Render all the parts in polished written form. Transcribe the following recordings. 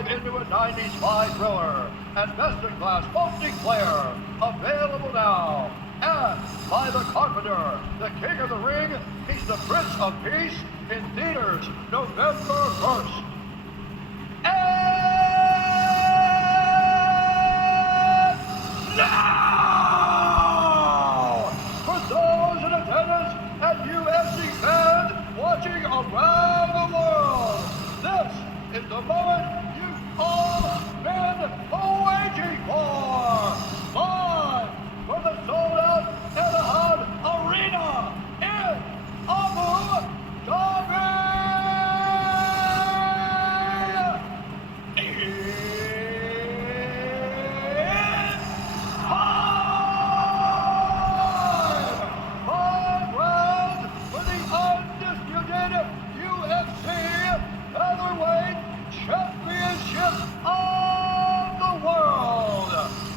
dive into a 90s spy thriller and best-in-class multiplayer. Available now. And by the Carpenter, the King of the Ring, he's the Prince of Peace in theaters November 1st. And now, for those in attendance and UFC fans watching around the world, this is the moment you've all been waiting for. Live from the sold-out Etihad Arena in Abu Dhabi. It's time! 5 rounds for the undisputed UFC Featherweight Championship of the world.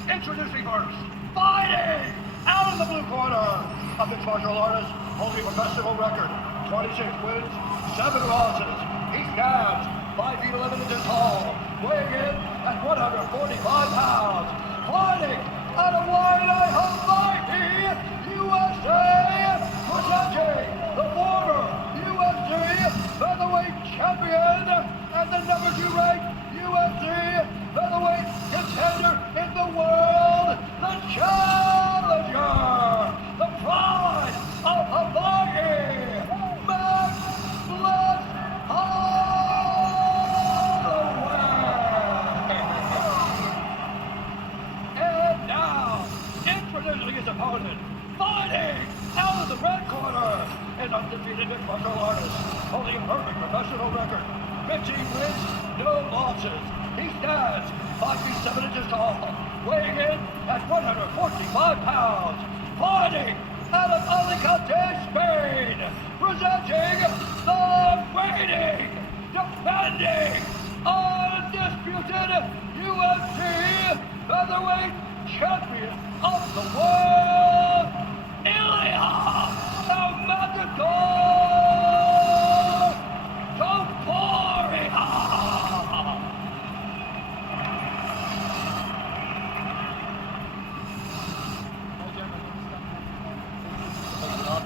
Introducing first, fighting out of the blue corner, a mixed martial artist holding a professional record, 26 wins, 7 losses. He stands 5 feet 11 inches tall, weighing in at 145 pounds, fighting out of Hawaii, USA, presenting the former UFC featherweight champion and the number 2 ranked UFC featherweight contender in the world, the challenger, the pride of Hawaii, Max Bless Holloway. And now, introducing his opponent, fighting out of the red corner, an undefeated mixed martial artist, holding a perfect professional record, 15 wins, no losses. He stands 5 feet 7 inches tall, weighing in at 145 pounds, fighting out of Alicante, Spain, presenting the reigning, defending, undisputed UFC featherweight champion of the world, Elia, the Matador, Topuria.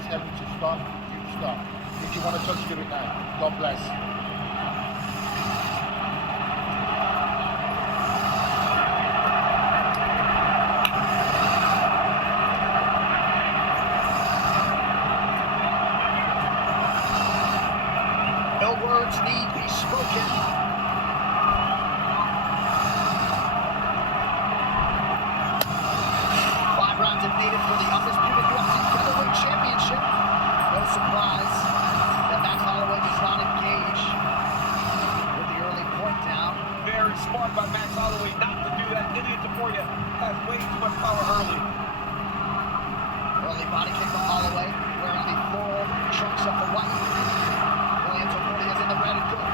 Tell me to stop, you stop. If you want to touch, do it now. God bless. No words need be spoken. 5 rounds have needed for the undisputed UFC featherweight championship. No surprise that Max Holloway does not engage with the early point down. Very smart by Max Holloway not to do that. Topuria has way too much power early. Early body kick from Holloway, wearing the full chunks of the white. Topuria is in the red and good.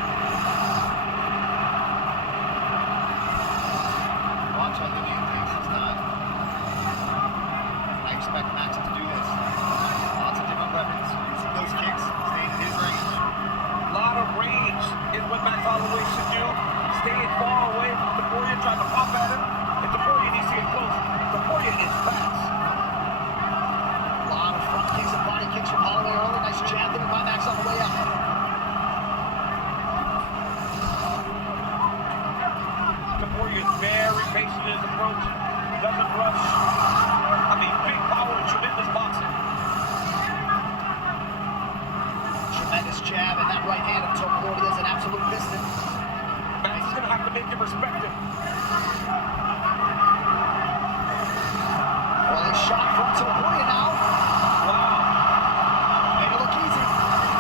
Watch how the knee takes his time. I expect Max to do this. Lots of different weapons, using those kicks, staying in his range. A lot of range is what Max Holloway should do. Staying far away from Topuria, trying to pop at him. And Topuria needs to get close. Topuria is fast. A lot of front kicks and body kicks from Holloway early. Nice jab there by Max on the way up. Topuria is very patient in his approach. Doesn't rush. I mean, big power and tremendous boxing. Tremendous jab, and that right hand of Topuria is an absolute piston. Max is going to have to make him respect him. Early shot from Topuria now. Wow. Made it look easy.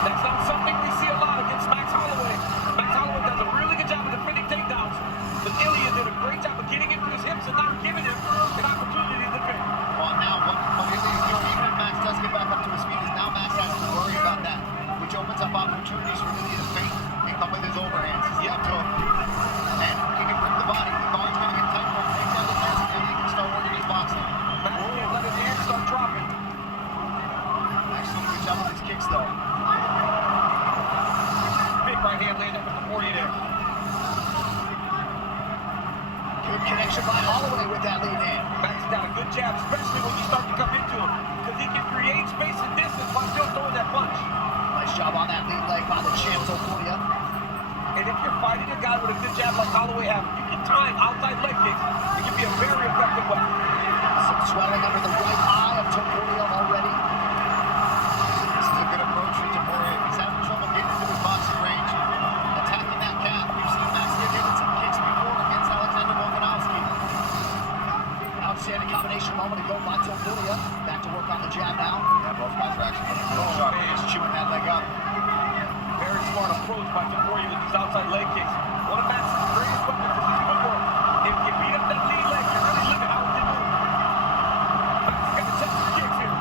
That's not something we see a lot against Max Holloway. Max Holloway does a really good job of defending takedowns. But Elia did a great job of getting into his hips and not giving him an opportunity to defend. Well, now what Elia's doing, even if Max does get back up to his feet, is now Max has to worry about that, which opens up opportunities for Elia to feint and come with his overhands. He's up to him. And he can grip the body connection by Holloway with that lead hand. Max got a good jab, especially when you start to come into him, because he can create space and distance while still throwing that punch. Nice job on that lead leg by the champ, Topuria. And if you're fighting a guy with a good jab like Holloway has, you can time outside leg kicks. It can be a very effective weapon. Some swelling under the right eye of Topuria already. This is a good approach for Topuria. He's having trouble getting into his boxing range, attacking that calf. We've seen Max get hit with some kicks before against Alexander Volkanovski. Outstanding combination a moment ago by Topuria. Back to work on the jab now. Yeah, both guys are actually looking for a shot. He's chewing that leg up. Very smart approach by Topuria with these outside leg kicks. One of Max's greatest weapons is his footwork. If you beat up that lead leg, you really limit how it can move. Max got to check his kicks here.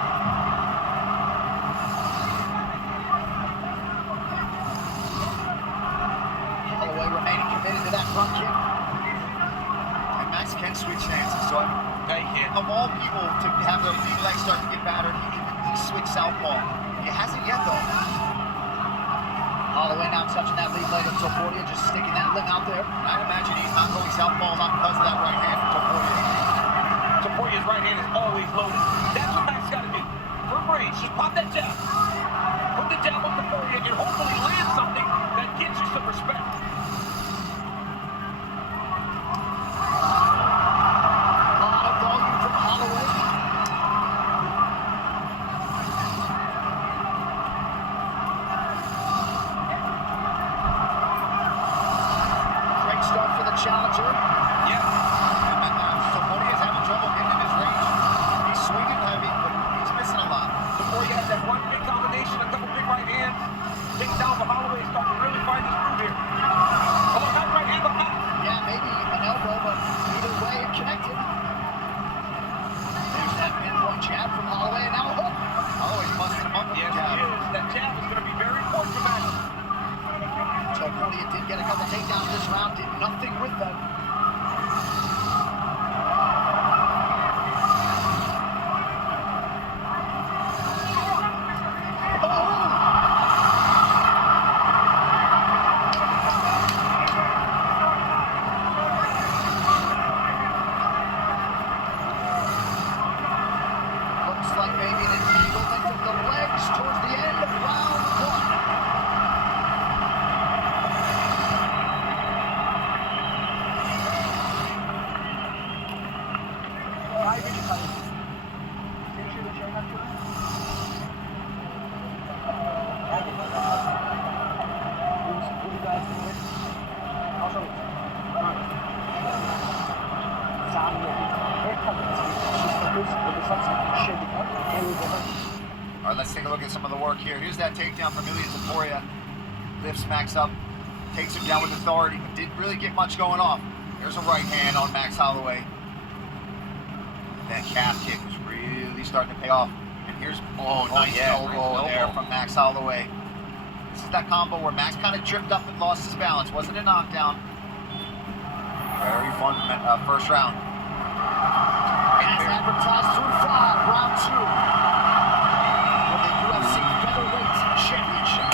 Holloway remaining committed to that front kick. And Max can switch stances, so No, he can't. of all people to have their lead leg start to get battered, he switched southpaw. He hasn't yet, though. Holloway now touching that lead leg of Topuria, just sticking that limb out there. I'd imagine he's not going southpaw not because of that right hand from Topuria. Topuria's right hand is always loaded. That's what Max got to do. For range, just pop that jab. Put the jab on Topuria and hopefully land something that gets you some respect. A lot of volume from Holloway. Great start for the challenger. Yeah. Topuria's having trouble getting in his range. He's swinging heavy, but he's missing a lot. Topuria has that one big combination, a couple big right hands. Taking down the Holloway is starting to really find his groove here. Oh, not right hand, but Max. Yeah, maybe an elbow, but either way it connected. There's that pinpoint jab from Holloway, and now a hook. Holloway's busting him up with Yes, the jab. he is. That jab is going to be very important for Max. Topuria did get a couple takedowns this round, did nothing with them. Looks like maybe an entanglement of the legs towards the end of round one. All right, let's take a look at some of the work here. Here's that takedown from Elia Topuria. Lifts Max up, takes him down with authority, but didn't really get much going off. There's a right hand on Max Holloway. That calf kick was really starting to pay off. And here's, nice elbow there from Max Holloway. This is that combo where Max kind of tripped up and lost his balance. Wasn't a knockdown. Very fun first round. As advertised through 5, round 2 of the UFC Featherweight Championship.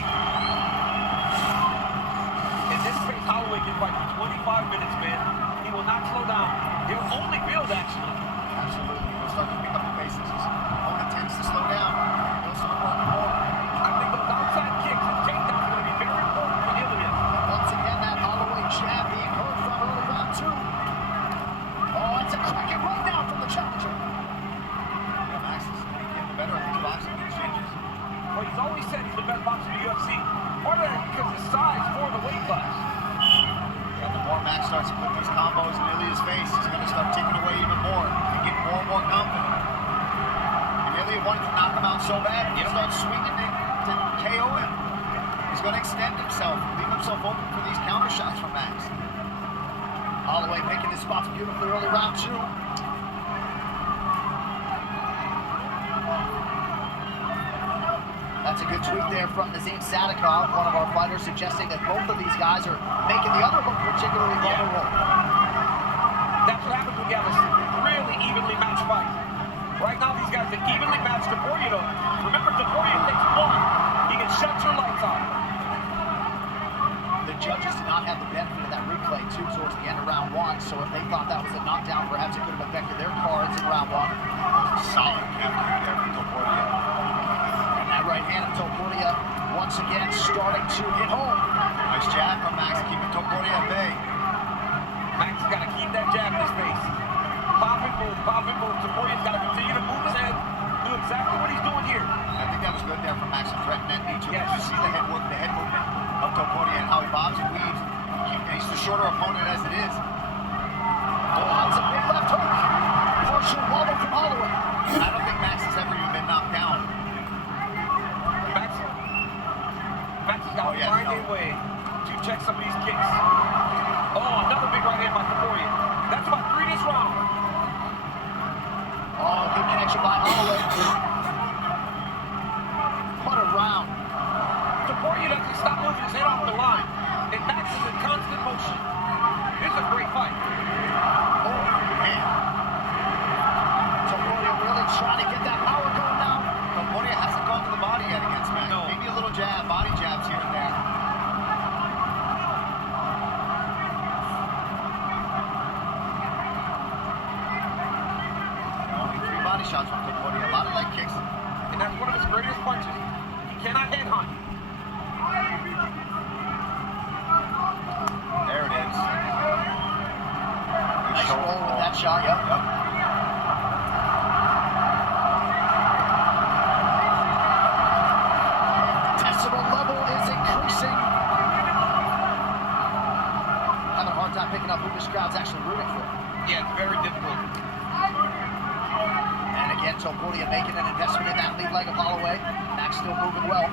In this space, Holloway can fight for 25 minutes, man. He will not slow down. He'll only build, actually. Absolutely. He'll start to pick up the pace. His opponent tends to slow down. He'll start working more. I think those outside kicks and takedowns are going to be very important for Elia. Once again, that Holloway jab being heard from early round 2. Oh, it's a cracking right now from the challenger. Yeah, Max is getting the better of these boxing exchanges. Well, he's always said he's the best boxer in the UFC. Part of that is because of his size for the weight class. Yeah, the more Max starts to put these combos in Ilia's face, he's going to start taking away even more and get more and more confident. And Elia wanted to knock him out so bad, and he starts swinging to KO him. He's going to extend himself, leave himself open for these counter shots from Max. Holloway picking his spots beautifully early round 2. That's a good tweet there from Nazim Sadikov, one of our fighters, suggesting that both of these guys are making the other look particularly vulnerable. That's what happens when you have a really evenly matched fight. Right now, these guys are evenly matched. Topuria, though. Remember, Topuria takes one. He can shut your lights off. The judges did not have the benefit of that replay, too, towards the end of round one, so if they thought that was a knockdown, perhaps it could have affected their cards in round one. Solid calf kick there from Topuria. And that right hand of Topuria, once again, starting to hit home. Nice jab from Max, keeping Topuria at bay. Max got to keep that jab in his face. Pop and move, pop and move. Topuria's got to continue to move his head, do exactly what he's doing here. I think that was good there from Max to threaten that knee. Yes. You see the head movement of Topuria and how he bobs and weaves. He's the shorter opponent as it is. Oh, it's a big left hook. Partial wobble from Holloway. And I don't think Max has ever even been knocked down. Max has got to find a way to check some of these kicks. Oh, another big right hand by Topuria. That's about 3 this round. Oh, good connection by Holloway. What a round. Topuria doesn't stop moving his head off the line. And Max is in constant motion. This is a great fight. Oh, man. Topuria really trying to get that power going now. Topuria hasn't gone to the body yet against Max. No. Maybe a little jab, body jabs here and there. Only 3 body shots from Topuria. A lot of leg kicks. And that's one of his greatest punches. He cannot headhunt. There it is. Nice roll with that shot. Yep. Decibel level is increasing. Having a hard time picking up who this crowd's actually rooting for. Yeah, it's very difficult. And again, Topuria making an investment in that lead leg of Holloway. Max still moving well.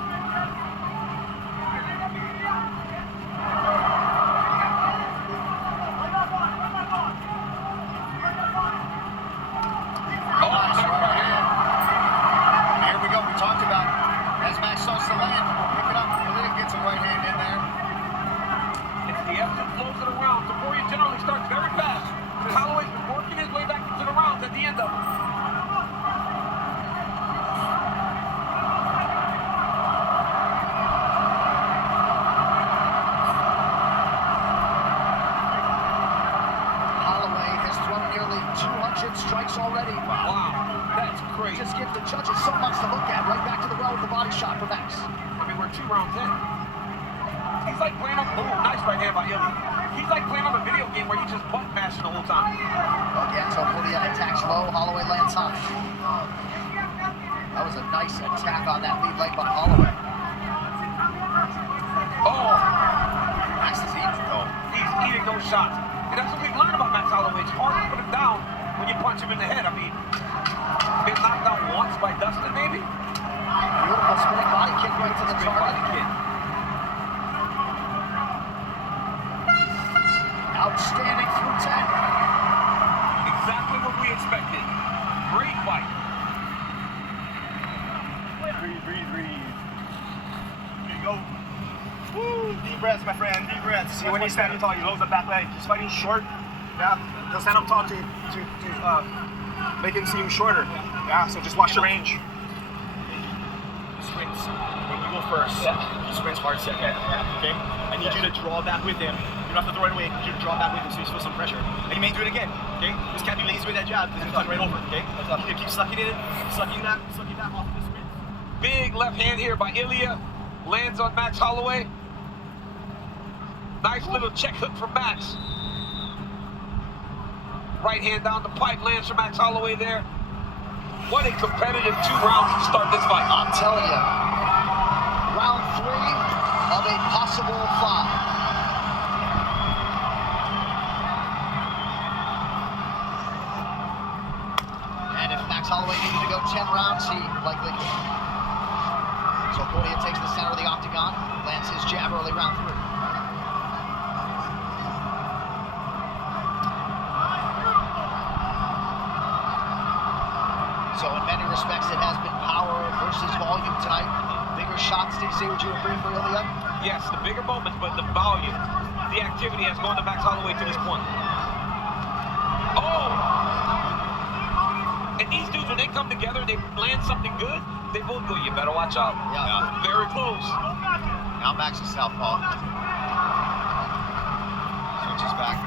Strikes already. Wow, that's crazy. Just give the judges so much to look at. Right back to the well with the body shot for Max. I mean, we're 2 rounds in. He's like playing on, nice right hand by Elia. He's like playing on a video game where you just button mashing the whole time. Again, Topuria attacks low, Holloway lands high. That was a nice attack on that lead leg by Holloway. Oh, Max is eating though. He's eating those shots. And that's what we've learned about Max Holloway. It's hard to put him down when you punch him in the head. I mean, been knocked down once by Dustin, maybe? Beautiful spinning body kick right to the target. Outstanding through 10. Exactly what we expected. Great fight. Breathe. There you go. Woo, deep breaths, my friend, deep breaths. See, when he's standing tall, he loads the back leg. He's fighting short. Yeah, he'll stand up tall to make him seem shorter. Yeah, so just watch the range. Sprints. When you go first, he sprints hard second. Okay? I need you to draw back with him. You don't have to throw it away. I need you to draw back with him so you feel some pressure. And you may do it again. Okay? Just can't be lazy with that jab because it's right over. Okay? You need to keep sucking it in, sucking that off of the sprint. Big left hand here by Elia. Lands on Max Holloway. Nice little check hook from Max. Right hand down the pipe, lands from Max Holloway there. What a competitive 2 rounds to start this fight. I'm telling you, round 3 of a possible 5. And if Max Holloway needed to go 10 rounds, he likely could. Topuria takes the center of the octagon, lands his jab early round 3. So in many respects, it has been power versus volume tonight. Bigger shots, DC, would you agree for Elia? Yes, the bigger moments, but the volume, the activity has gone to Max Holloway to this point. Oh! And these dudes, when they come together, they land something good, they both go, you better watch out. Yeah. Very close. Now Max is southpaw. Switches back.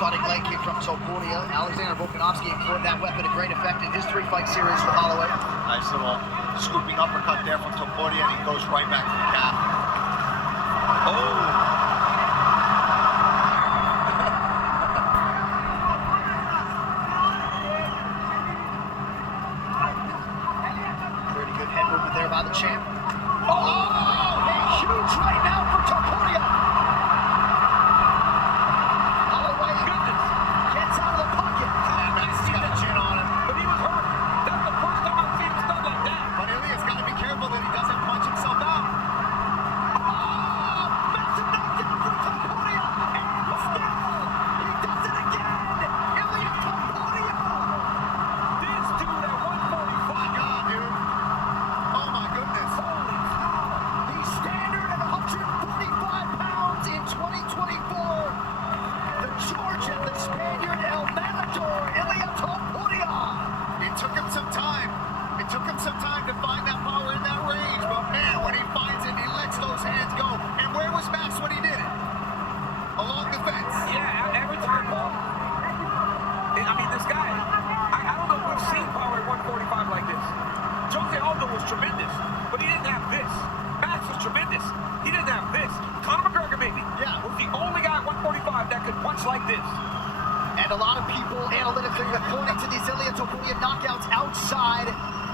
Running leg kick from Topuria. Alexander Volkanovski employed that weapon to great effect in his 3-fight series with Holloway. Nice little scooping uppercut there from Topuria, and he goes right back to the calf. Oh! There by the champ. Oh, huge right now for Topuria. Holloway gets out of the pocket. And Max got a chin on him. But he was hurt. That's the first time I've seen him stunned like that. But Elia's got to be careful that he doesn't punch himself out. Massive knockdown for Topuria. And still, he does it again. Elia Topuria. This dude at 145. My God, dude. Oh my goodness. The standard at 145 pounds in 2024. The Georgian, the Spaniard, El Matador, Elia Topuria. It took him some time. It took him some time to find that power in that range. But man, when he finds it, he lets those hands go. And where was Max when he did it? Along the fence. Yeah, every time, Paul. I mean, this guy, I don't know if we've seen power at 145 like this. Jose Aldo was tremendous, but he didn't have this. Max was tremendous. He didn't have this. Conor McGregor, maybe, was the only guy at 145 that could punch like this. And a lot of people analytically are pointing to these Elia Topuria knockouts outside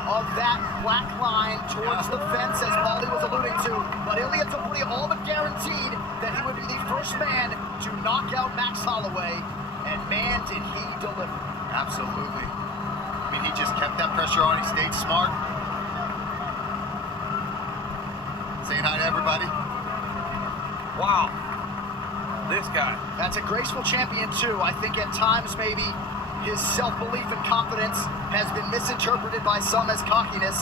of that black line towards the fence, as Paulie was alluding to. But Elia Topuria all but guaranteed that he would be the first man to knock out Max Holloway. And man, did he deliver. Absolutely. I mean, he just kept that pressure on. He stayed smart. Saying hi to everybody. Wow. This guy. That's a graceful champion, too. I think at times maybe his self-belief and confidence has been misinterpreted by some as cockiness.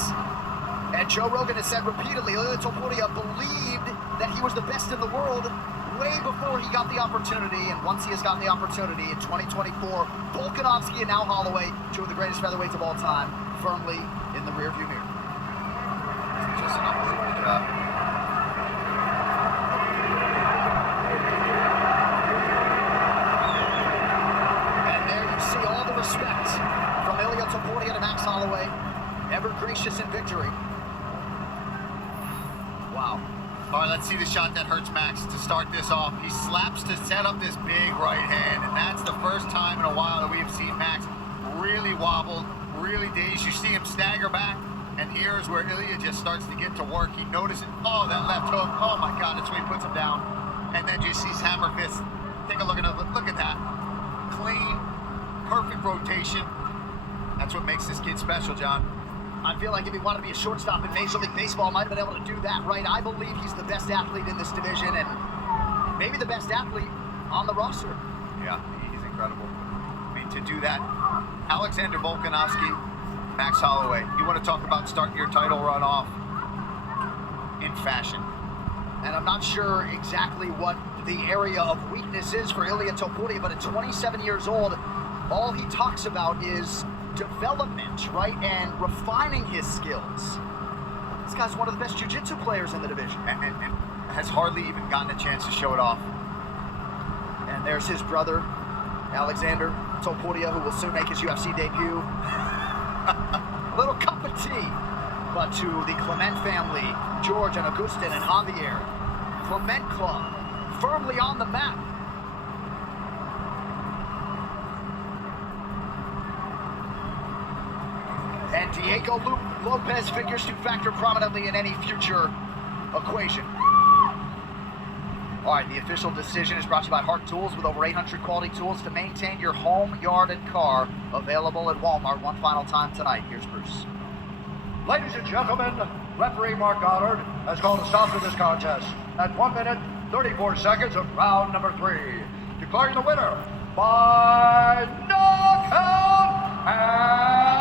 And Joe Rogan has said repeatedly, Elia Topuria believed that he was the best in the world way before he got the opportunity. And once he has gotten the opportunity in 2024, Volkanovski and now Holloway, two of the greatest featherweights of all time, firmly in the rearview mirror. Just an unbelievable job. Respect from Elia Topuria to Max Holloway, ever gracious in victory. Wow. All right, let's see the shot that hurts Max to start this off. He slaps to set up this big right hand, and that's the first time in a while that we have seen Max really wobbled, really dazed. You see him stagger back, and here's where Elia just starts to get to work. He notices, oh, that left hook. Oh my God, that's when he puts him down. And then just sees hammer fist. Take a look at that. Clean. Perfect rotation. That's what makes this kid special, John. I feel like if he wanted to be a shortstop in Major League Baseball, might have been able to do that right. I believe he's the best athlete in this division and maybe the best athlete on the roster. Yeah, he's incredible. I mean, to do that, Alexander Volkanovski, Max Holloway. You want to talk about starting your title run off in fashion. And I'm not sure exactly what the area of weakness is for Elia Topuria, but at 27 years old, all he talks about is development, right? And refining his skills. This guy's one of the best jiu-jitsu players in the division. And has hardly even gotten a chance to show it off. And there's his brother, Alexander Topuria, who will soon make his UFC debut. A little cup of tea. But to the Clement family, George and Augustin and Javier, Clement Club, firmly on the map. And Diego Lopez figures to factor prominently in any future equation. All right, the official decision is brought to you by Hart Tools, with over 800 quality tools to maintain your home, yard, and car. Available at Walmart one final time tonight. Here's Bruce. Ladies and gentlemen, referee Mark Goddard has called a stop to this contest at 1 minute, 34 seconds of round number 3, declaring the winner by knockout and